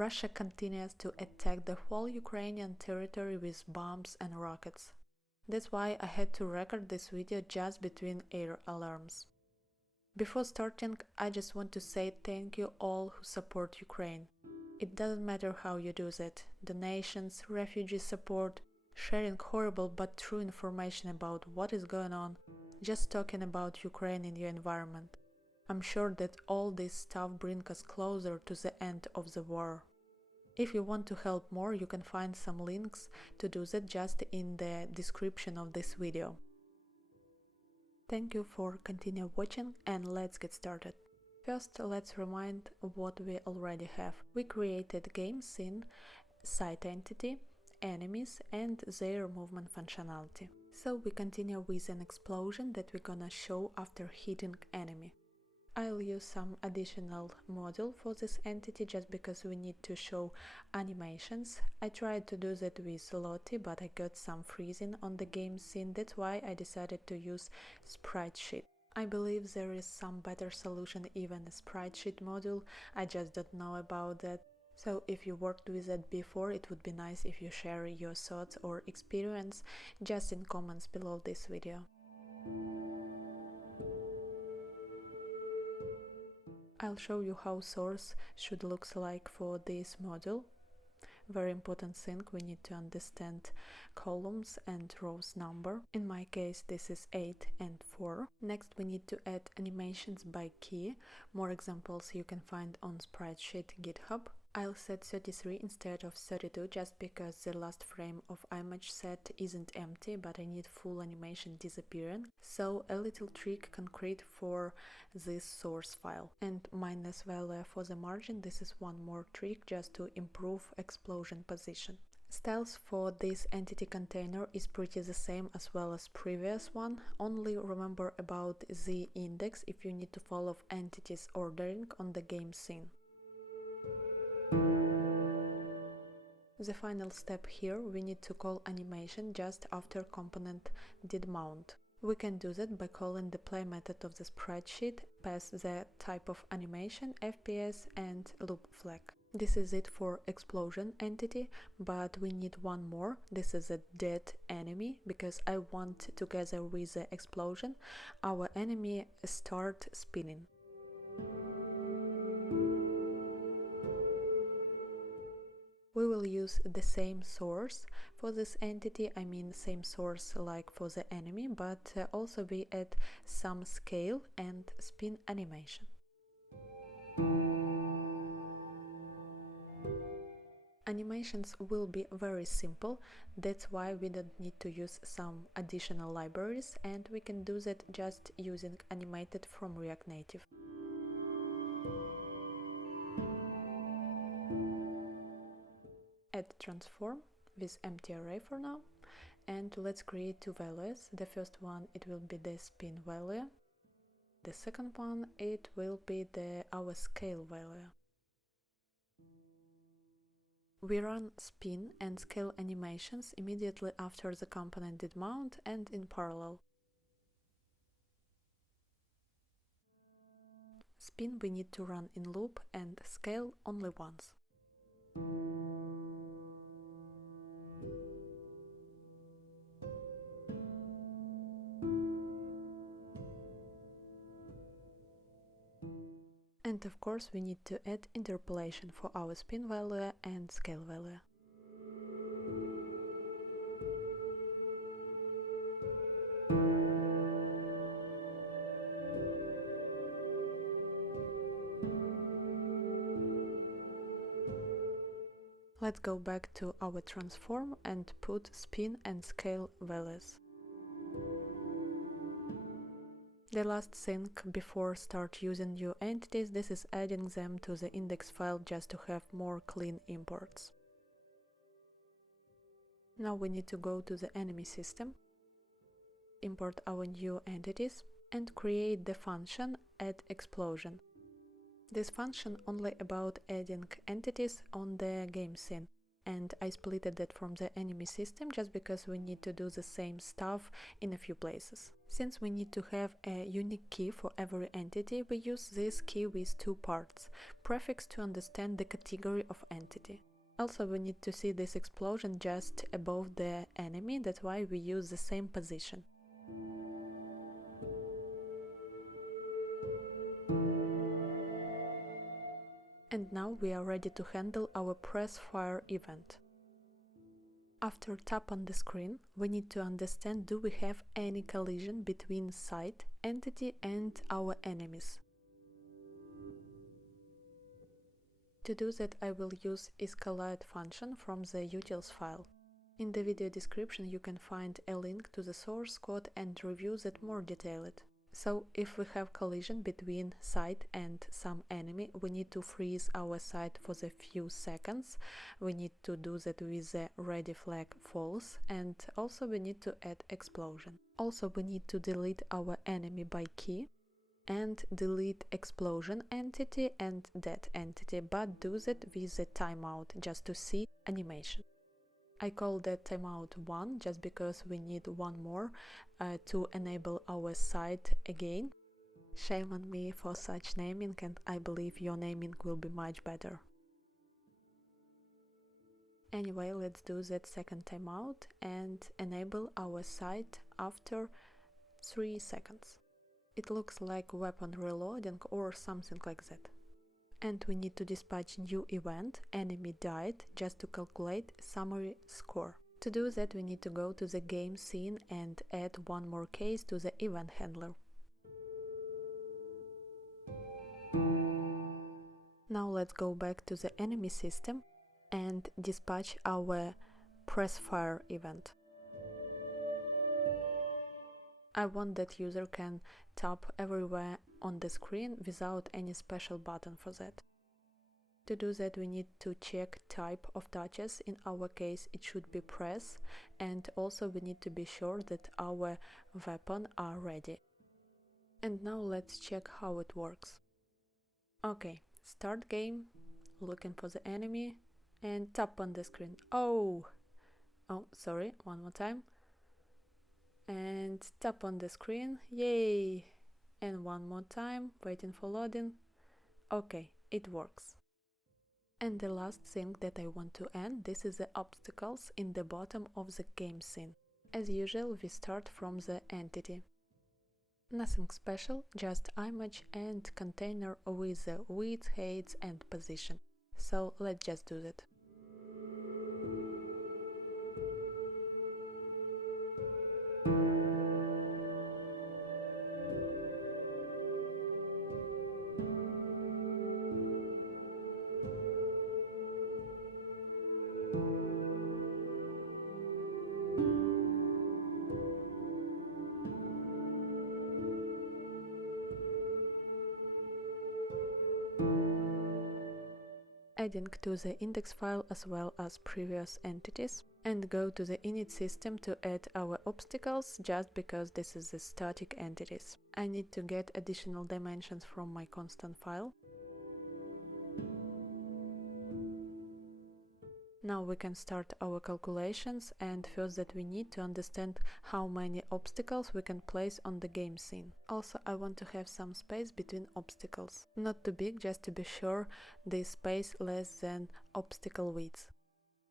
Russia continues to attack the whole Ukrainian territory with bombs and rockets. That's why I had to record this video just between air alarms. Before starting, I just want to say thank you all who support Ukraine. It doesn't matter how you do that, donations, refugee support, sharing horrible but true information about what is going on, just talking about Ukraine in your environment. I'm sure that all this stuff brings us closer to the end of the war. If you want to help more, you can find some links to do that just in the description of this video. Thank you for continuing watching, and let's get started. First, let's remind what we already have. We created game scene, site entity, enemies and their movement functionality. So we continue with an explosion that we're gonna show after hitting enemy. I'll use some additional module for this entity just because we need to show animations. I tried to do that with Lottie, but I got some freezing on the game scene. That's why I decided to use sprite sheet. I believe there is some better solution, even a sprite sheet module. I just don't know about that. So if you worked with it before, it would be nice if you share your thoughts or experience just in comments below this video. I'll show you how Zorcs should look like for this module. Very important thing, we need to understand columns and rows number. In my case this is 8 and 4. Next we need to add animations by key. More examples you can find on Spritesheet GitHub. I'll set 33 instead of 32 just because the last frame of image set isn't empty, but I need full animation disappearing. So a little trick concrete for this source file. And minus value for the margin, this is one more trick just to improve explosion position. Styles for this entity container is pretty the same as well as previous one, only remember about the index if you need to follow entities ordering on the game scene. The final step here, we need to call animation just after component did mount. We can do that by calling the play method of the spreadsheet, pass the type of animation, FPS and loop flag. This is it for explosion entity, but we need one more. This is a dead enemy, because I want together with the explosion our enemy start spinning. We will use the same source for this entity, I mean same source like for the enemy, but also we add some scale and spin animation. Animations will be very simple, that's why we don't need to use some additional libraries, and we can do that just using animated from React Native. Add transform with empty array for now, and let's create two values. The first one, it will be the spin value. The second one, it will be our scale value. We run spin and scale animations immediately after the component did mount and in parallel. Spin we need to run in loop and scale only once. And of course we need to add interpolation for our spin value and scale value. Let's go back to our transform and put spin and scale values. The last thing before start using new entities, this is adding them to the index file just to have more clean imports. Now we need to go to the enemy system, import our new entities and create the function add explosion. This function only about adding entities on the game scene, and I splitted that from the enemy system just because we need to do the same stuff in a few places. Since we need to have a unique key for every entity, we use this key with two parts, prefix to understand the category of entity. Also, we need to see this explosion just above the enemy, that's why we use the same position. And now we are ready to handle our press fire event. After tap on the screen, we need to understand do we have any collision between site, entity and our enemies. To do that, I will use isCollide function from the utils file. In the video description you can find a link to the source code and review that more detailed. So if we have collision between site and some enemy, we need to freeze our site for the few seconds. We need to do that with the ready flag false, and also we need to add explosion. Also we need to delete our enemy by key and delete explosion entity and that entity, but do that with the timeout just to see animation. I call that timeout 1 just because we need one more to enable our site again. Shame on me for such naming, and I believe your naming will be much better. Anyway, let's do that second timeout and enable our site after 3 seconds. It looks like weapon reloading or something like that. And we need to dispatch new event, enemy died, just to calculate summary score. To do that we need to go to the game scene and add one more case to the event handler. Now let's go back to the enemy system and dispatch our press fire event. I want that user can tap everywhere on the screen without any special button for that. To do that we need to check type of touches, in our case it should be press, and also we need to be sure that our weapon are ready. And now let's check how it works. Okay, start game, looking for the enemy, and tap on the screen. Oh, sorry, one more time. And tap on the screen, yay! And one more time, waiting for loading. Okay, it works. And the last thing that I want to add, this is the obstacles in the bottom of the game scene. As usual, we start from the entity. Nothing special, just image and container with the width, height and position. So let's just do that. Adding to the index file as well as previous entities, and go to the init system to add our obstacles just because this is the static entities. I need to get additional dimensions from my constant file. Now we can start our calculations, and first that we need to understand how many obstacles we can place on the game scene. Also I want to have some space between obstacles. Not too big, just to be sure the space less than obstacle width.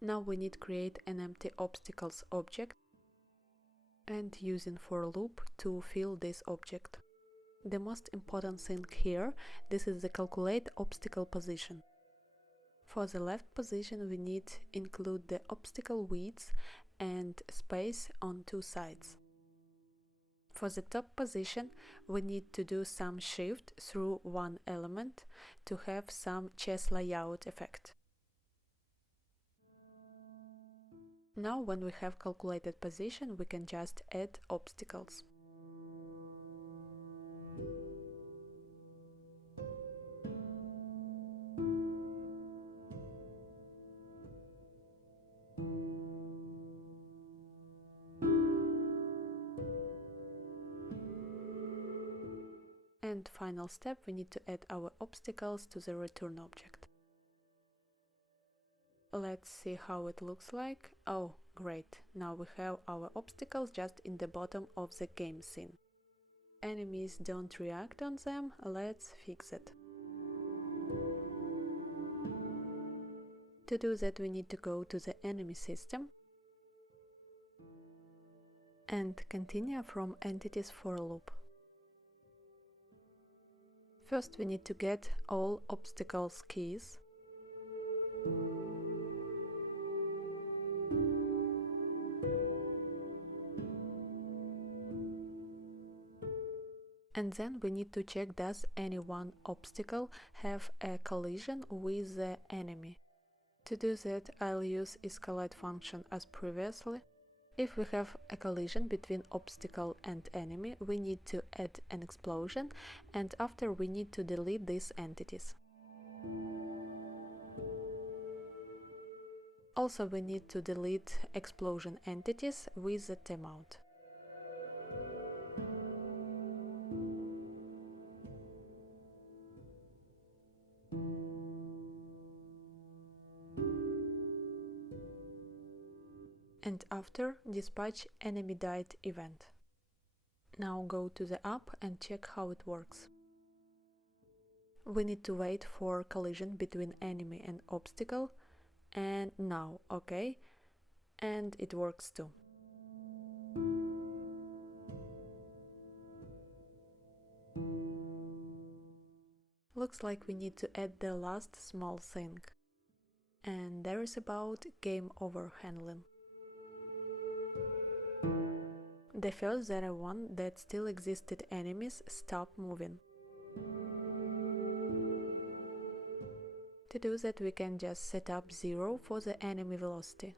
Now we need to create an empty obstacles object and using for loop to fill this object. The most important thing here, this is the calculate obstacle position. For the left position we need to include the obstacle width and space on two sides. For the top position we need to do some shift through one element to have some chess layout effect. Now when we have calculated position we can just add obstacles. And final step, we need to add our obstacles to the return object. Let's see how it looks like. Oh, great! Now we have our obstacles just in the bottom of the game scene. enemies don't react on them, let's fix it. To do that, we need to go to the enemy system and continue from entities for loop. First, we need to get all obstacles keys. And then we need to check, does any one obstacle have a collision with the enemy. To do that, I'll use escalate function as previously. If we have a collision between obstacle and enemy, we need to add an explosion, and after we need to delete these entities. Also, we need to delete explosion entities with the timeout. And after, dispatch enemy died event. Now go to the app and check how it works. We need to wait for collision between enemy and obstacle, and now, okay, and it works too. Looks like we need to add the last small thing, and there is about game over handling. The first 01 that still existed enemies stop moving. To do that, we can just set up 0 for the enemy velocity.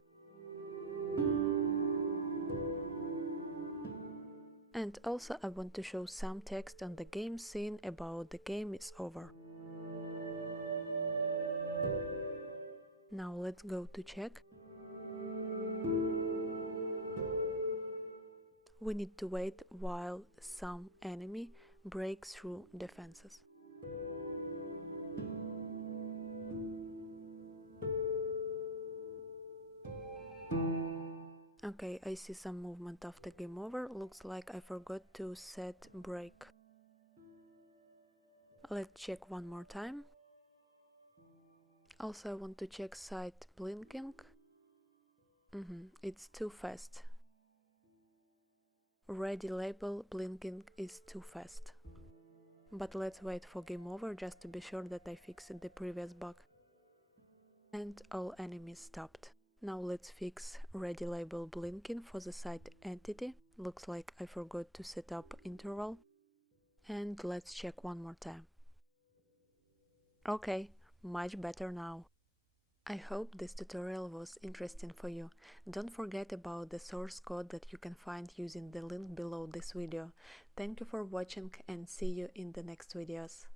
And also I want to show some text on the game scene about the game is over. Now let's go to check. We need to wait while some enemy breaks through defenses. Okay, I see some movement after game over. Looks like I forgot to set break. Let's check one more time. Also, I want to check site blinking. It's too fast. Ready label blinking is too fast. But let's wait for game over just to be sure that I fixed the previous bug. And all enemies stopped. Now let's fix ready label blinking for the site entity. Looks like I forgot to set up interval. And let's check one more time. Okay, much better now. I hope this tutorial was interesting for you. Don't forget about the source code that you can find using the link below this video. Thank you for watching and see you in the next videos.